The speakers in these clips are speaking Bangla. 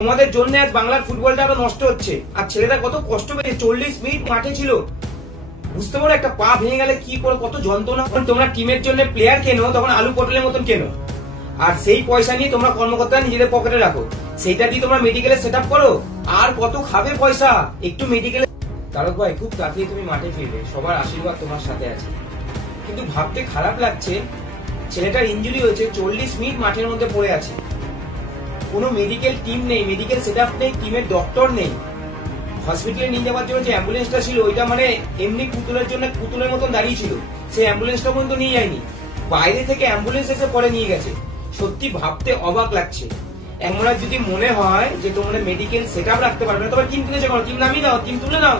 তোমাদের জন্য আজ বাংলার ফুটবলটা আরো নষ্ট হচ্ছে। আর ছেলেটা কত কষ্ট পেয়েছে, 40 মিনিট মাঠে ছিল। বুঝতে পারো একটা পা ভেঙে গেলে কি করে কত যন্ত্রণা। তোমরা টিমের জন্য প্লেয়ার কেনো, তখন আলু পটলের মতন কেনো, আর সেই পয়সা নিয়ে তোমরা কর্মকর্তা নিজেদের পকেটে রাখো। সেইটা দিয়ে তোমরা মেডিকেলে সেট আপ করো। আর কত খাবে পয়সা একটু মেডিকেলে। তারক ভাই, খুব তাড়াতাড়ি তুমি মাঠে ফিরবে, সবার আশীর্বাদ তোমার সাথে আছে। কিন্তু ভাবতে খারাপ লাগছে, ছেলেটার ইনজুরি হয়েছে, 40 মিনিট মাঠের মধ্যে পড়ে আছে। কোনো মেডিকেল টিম নেই, মেডিকেল সেট আপ নেই, টিমের ডক্টর নেই। হসপিটালে নিয়ে যাওয়ার জন্য যে অ্যাম্বুলেন্সটা ছিল, ওইটা মানে এমনি পুতুলের জন্য পুতুলের মতন দাঁড়িয়ে ছিল। সেই অ্যাম্বুলেন্সটা পর্যন্ত নিয়ে যায়নি, বাইরে থেকে অ্যাম্বুলেন্স এসে পরে নিয়ে গেছে। সত্যি ভাবতে অবাক লাগছে। এমন যদি মনে হয় যে তোমরা মেডিকেল সেট আপ রাখতে পারবে না, তোমরা টিম কিনেছো কেন? টিম নামিয়ে দাও, টিম তুলে নাও।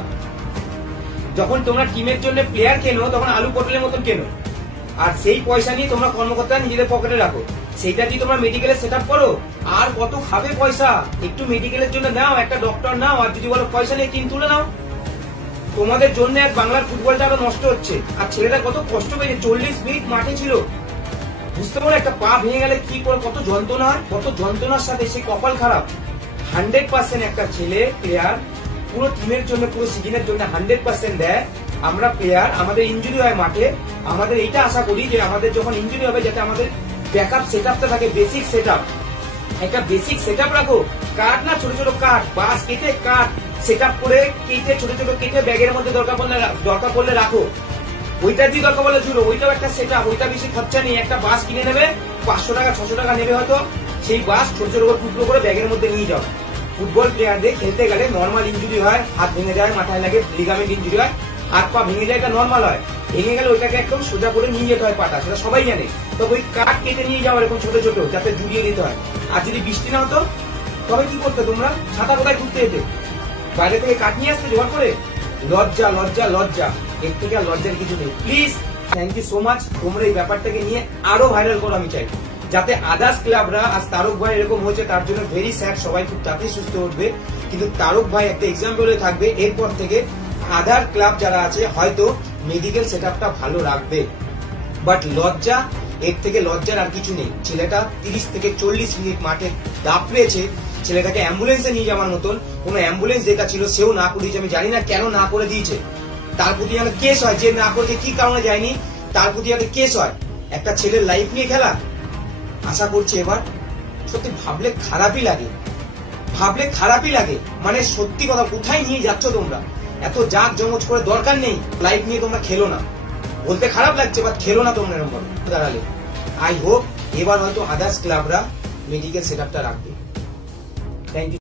যখন তোমরা টিমের জন্য প্লেয়ার কেনো, তখন আলু পটলের মতন কেনো, আর সেই পয়সা নিয়ে তোমরা কর্মকর্তা নিজেদের পকেটে রাখো। সেইটা দিয়ে তোমরা মেডিকেলে সেট আপ করো। আর কত খাবে পয়সা একটু মেডিকেলের জন্য নাও, একটা ডক্টর নাও। আর যদি বলো পয়সা নিয়ে টিম তুলে নাও। তোমাদের জন্য আজ বাংলার ফুটবলটা আরো নষ্ট হচ্ছে। আর ছেলেটা কত কষ্ট পেয়েছে, 40 মিনিট মাঠে ছিল। বুঝতে পারো একটা পা ভেঙে গেলে কি করে কত যন্ত্রণা, কত যন্ত্রণার সাথে সে কপাল খারাপ। 100% একটা ছেলে প্লেয়ার পুরো টিমের জন্য, পুরো সিজনের জন্য 100% দেয়। আমরা প্লেয়ার, আমাদের ইনজুরি হয় মাঠে, আমাদের এইটা আশা করি যে আমাদের যখন ইনজুরি হবে যাতে আমাদের ব্যাকআপ সেটআপটা থাকে, বেসিক সেটআপ। একটা বেসিক সেটআপ রাখো। কাঠ না, ছোট ছোট কাঠ, বাঁশ কেটে কাঠ সেটআপ করে কেটে ছোট ছোট কেটে ব্যাগের মধ্যে দরকার পড়লে রাখো। ওইটা দিয়ে দরকার বলে জুড়ো, ওইটাও একটা সেটআপ। ওইটা বেশি খরচা নেই, একটা বাঁশ কিনে নেবে, 500 টাকা 600 টাকা নেবে হয়তো। সেই বাঁশ ছোট ছোট করে টুকরো করে ব্যাগের মধ্যে নিয়ে যাও। ফুটবল প্লেয়ারদের খেলতে গেলে নর্মাল ইনজুরি হয়, হাত ভেঙে যায়, মাথায় লাগে, লিগামেন্ট ইনজুরি হয়, হাত পা ভেঙে যায়, এটা নর্মাল হয়। ভেঙে গেলে ওইটাকে একদম সোজা করে নিয়ে যেতে হয় পাটা, সেটা সবাই জানে। তো ওই কাঠ কেটে নিয়ে যাও এরকম ছোট ছোট, যাতে জুড়িয়ে দিতে হয়। আর যদি বৃষ্টি না হতো তবে কি করতে তোমরা? ছাতা কোথায় ঘুরতে যেতে? বাইরে থেকে কাঠ নিয়ে আসতে জোগাড় করে? লজ্জা লজ্জা লজ্জা, এর থেকে আর লজ্জার কিছু নেই। Please, thank you so much. তোমরা এই ব্যাপারটাকে নিয়ে আরো ভাইরাল করো, আমি চাই যাতে আদার্স ক্লাবরা। আজ তারক ভাই এরকম হয়েছে, তার জন্য ভেরি স্যাড। সবাই খুব তাড়াতাড়ি সুস্থ উঠবে, কিন্তু তারক ভাই একটা এক্সাম্পল হয়ে থাকবে। এরপর থেকে আদার ক্লাব যারা আছে হয়তো মেডিকেল সেটআপটা ভালো রাখবে। বাট লজ্জা, এর থেকে লজ্জার আর কিছু নেই। ছেলেটা 30 থেকে 40 মিনিট মাঠে দাপড়েছে। ছেলেটাকে অ্যাম্বুলেন্সে নিয়ে যাওয়ার মতন কোন অ্যাম্বুলেন্স যেটা ছিল সেও না করে দিয়েছে। আমি জানি না কেন না করে দিয়েছে। তার প্রতি যেন কেস হয়, যে না করেছে কি কারণে যায়নি, তার প্রতি যাতে কেস হয়। একটা ছেলের লাইফ নিয়ে খেলা। আশা করছি এবার। সত্যি ভাবলে খারাপই লাগে, ভাবলে খারাপই লাগে। মানে সত্যি কথা, কোথায় নিয়ে যাচ্ছ তোমরা? এত জাক জমজ করে দরকার নেই। লাইফ নিয়ে তোমরা খেলো না। বলতে খারাপ লাগছে, বাট খেলো না তোমরা এরকম দাঁড়ালে। আই হোপ এবার হয়তো আদার্স ক্লাবরা মেডিকেল সেটআপটা রাখবে। Thank you.